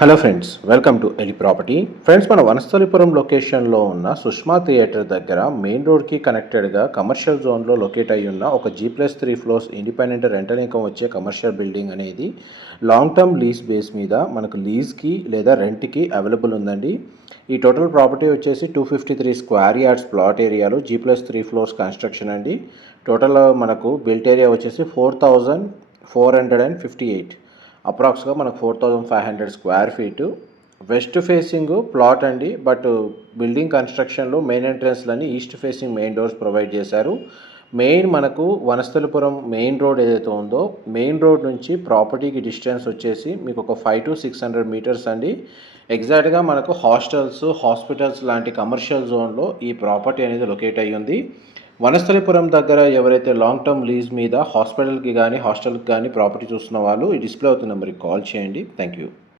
Hello friends, welcome to Eli property. Friends, మన వనస్థలిపురం లొకేషన్లో ఉన్న సుష్మా థియేటర్ దగ్గర మెయిన్ రోడ్కి కనెక్టెడ్గా కమర్షియల్ జోన్లో లొకేట్ అయ్యి ఉన్న ఒక G+3 floors independent rental income వచ్చే కమర్షియల్ బిల్డింగ్ అనేది లాంగ్ టర్మ్ లీజ్ బేస్ మీద మనకు లీజ్కి లేదా రెంట్కి అవైలబుల్ ఉందండి. ఈ టోటల్ ప్రాపర్టీ వచ్చేసి 253 స్క్వేర్ యార్డ్స్ ప్లాట్ ఏరియాలో G+3 ఫ్లోర్స్ కన్స్ట్రక్షన్ అండి. టోటల్ మనకు బిల్ట్ ఏరియా వచ్చేసి 4458, అప్రాక్స్గా మనకు 4500 square feet. West facing plot అండి, బట్ బిల్డింగ్ కన్స్ట్రక్షన్లో మెయిన్ ఎంట్రన్స్లని east facing main doors provide చేశారు. మెయిన్ మనకు వనస్థలిపురం మెయిన్ రోడ్ ఏదైతే ఉందో మెయిన్ రోడ్ నుంచి ప్రాపర్టీకి డిస్టెన్స్ వచ్చేసి మీకు ఒక 500 to 600 మీటర్స్ అండి. ఎగ్జాక్ట్గా మనకు హాస్పిటల్స్ లాంటి కమర్షియల్ జోన్లో ఈ ప్రాపర్టీ అనేది లొకేట్ అయ్యి ఉంది. వనస్థలిపురం దగ్గర ఎవరైతే లాంగ్ టర్మ్ లీజ్ మీద హాస్పిటల్కి కానీ హాస్టల్కి కానీ ప్రాపర్టీ చూస్తున్న వాళ్ళు ఈ డిస్ప్లే అవుతున్న నెంబర్కి కాల్ చేయండి. Thank you.